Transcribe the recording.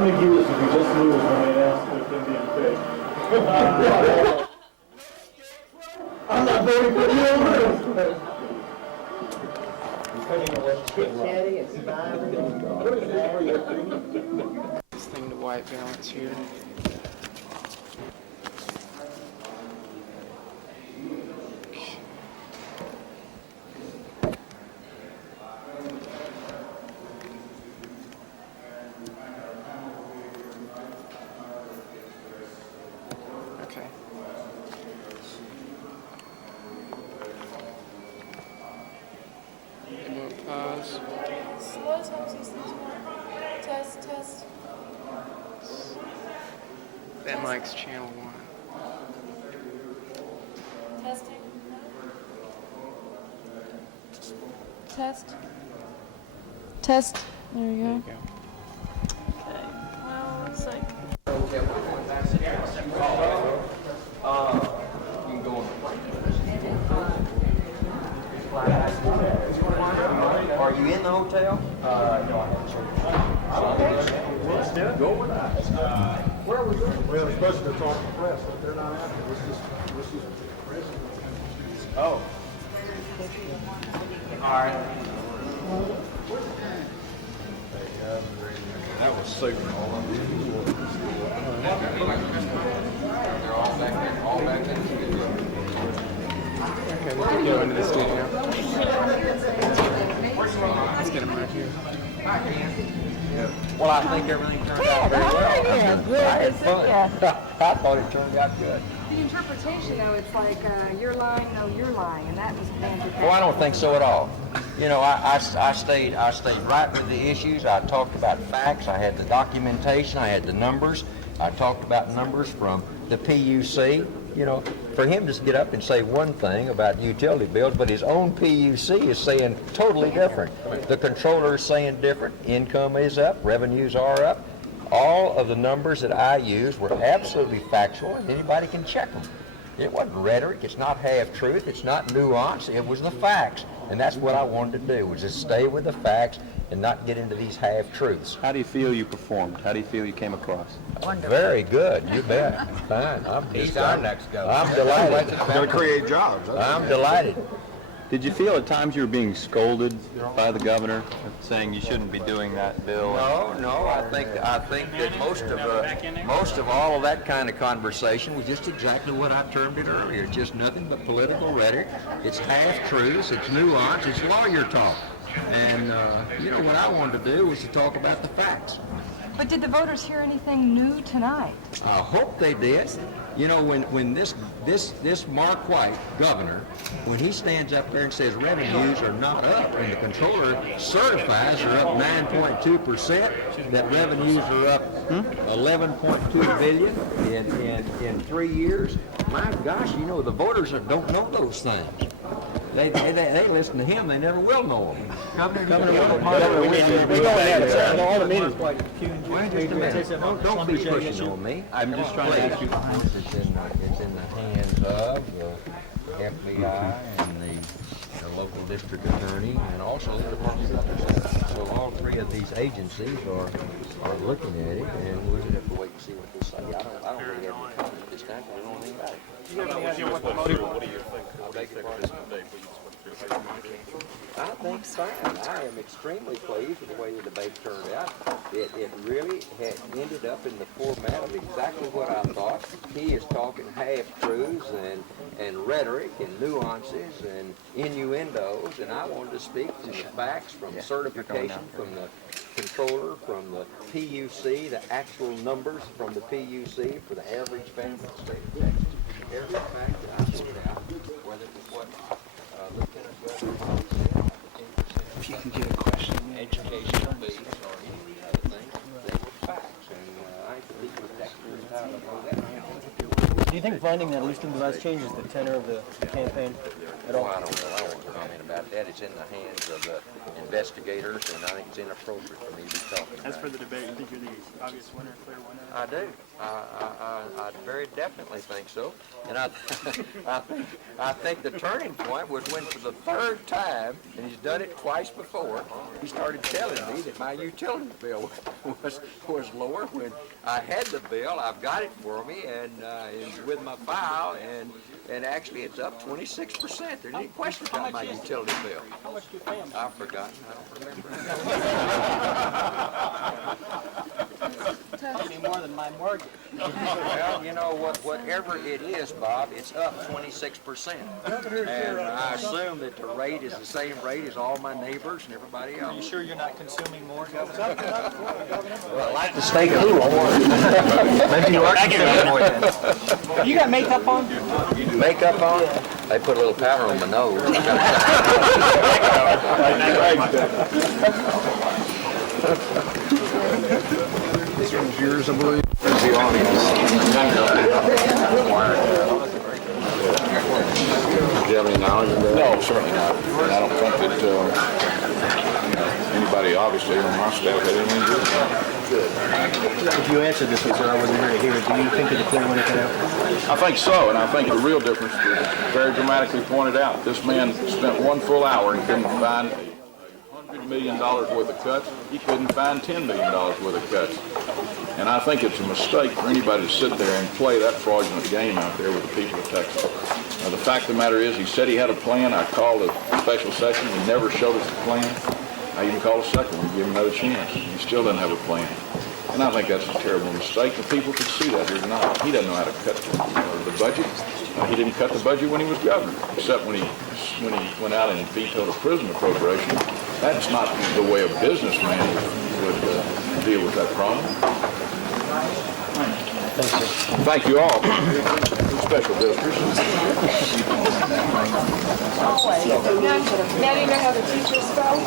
many viewers did we just lose when they announced the Indian thing? I'm not voting for you. This thing to white balance here. Okay. And we'll pause. Slow times these things work. Test, test. Ben likes channel 1. Testing. Test. Test. There you There go. you go. Okay. Well, looks like. Are you in the hotel? No, I haven't. Let's do it. Go with that. Where are we going? Well, we're supposed to talk to the press, but they're not after. This is president. Oh. All right. That was super. They're all back there. All back there. Okay, we can go into the studio. Let's get him right here. Well, I think everything turned out very well. I had fun. I thought it turned out good. The interpretation, though, it's like you're lying, no, you're lying, and that was fantastic. Well, I don't think so at all. You know, I stayed right with the issues. I talked about facts. I had the documentation. I had the numbers. I talked about numbers from the PUC. You know, for him to get up and say one thing about utility bills, but his own PUC is saying totally different. The controller is saying different. Income is up. Revenues are up. All of the numbers that I used were absolutely factual, and anybody can check them. It wasn't rhetoric. It's not half-truth. It's not nuance. It was the facts. And that's what I wanted to do, was just stay with the facts and not get into these half-truths. How do you feel you performed? How do you feel you came across? Very good. You bet. Fine. He's our next governor. I'm delighted. Going to create jobs. I'm delighted. Did you feel at times you were being scolded by the governor, saying you shouldn't be doing that bill? No. I think that most of all of that kind of conversation was just exactly what I termed it earlier. It's just nothing but political rhetoric. It's half-truths. It's nuance. It's lawyer talk. And you know what I wanted to do was to talk about the facts. But did the voters hear anything new tonight? I hope they did. You know, when this Mark White, governor, when he stands up there and says revenues are not up, and the controller certifies they're up 9.2%, that revenues are up 11.2 billion in 3 years, my gosh, you know, the voters don't know those things. They listen to him. They never will know him. Governor, we go ahead. All the meetings. Wait just a minute. Don't be pushing on me. I'm just trying to ask you. It's in the hands of the FBI and the local district attorney and also the Department of Justice. So all three of these agencies are looking at it, and we'll just have to wait and see what they say. I don't really have any comment this time because I don't know anything about it. Do you have any idea what the motive? What do you think? I think fine. I am extremely pleased with the way the debate turned out. It really had ended up in the format of exactly what I thought. He is talking half-truths and rhetoric and nuances and innuendos, and I wanted to speak from the facts, from certification, from the controller, from the PUC, the actual numbers from the PUC for the average family in the state of Texas. Every fact that I pointed out, whether it was what Lieutenant Governor Holmes said, If you can get a question. educational fees or any other things, they were facts, and I think the people of Texas are entitled to know that. Do you think finding that Eastern device changes the tenor of the campaign Oh, I don't know. I don't want to comment about that. It's in the hands of the investigators, and I think it's inappropriate for me to be talking about As for it. the debate, you think you're the obvious winner, clear winner? I do. I very definitely think so. And I think the turning point was when for the third time, and he's done it twice before, he started telling me that my utility bill was lower when I had the bill. I've got it for me and it's with my file, and actually it's up 26%. There's any question about my utility bill. How much do you pay them? I've forgotten. I don't remember. Probably more than my mortgage. Well, you know what? Whatever it is, Bob, it's up 26%. And I assume that the rate is the same rate as all my neighbors and everybody Are you else. sure you're not consuming more, Governor? Well, I like to stay cool. Maybe you are consuming more then. You got makeup on? Makeup on? They put a little powder on my nose. This one's yours, I believe. Do you have any knowledge of that? No, certainly not. And I don't think that, anybody obviously on my staff had anything to do with it. If you answered this one, sir, I wasn't here to hear it. Do you think that the clear winner can happen? I think so, and I think the real difference was very dramatically pointed out. This man spent 1 full hour and couldn't find $100 million worth of cuts. He couldn't find $10 million worth of cuts. And I think it's a mistake for anybody to sit there and play that fraudulent game out there with the people of Texas. The fact of the matter is, he said he had a plan. I called a special session. He never showed us the plan. I even called a second one to give him another chance. He still doesn't have a plan. And I think that's a terrible mistake. The people could see that here tonight. He doesn't know how to cut the budget. He didn't cut the budget when he was governor, except when he went out and vetoed a prison appropriation. That's not the way a businessman would deal with that problem. Thank you all. Special visitors. Always. Now do you know how the teachers spell?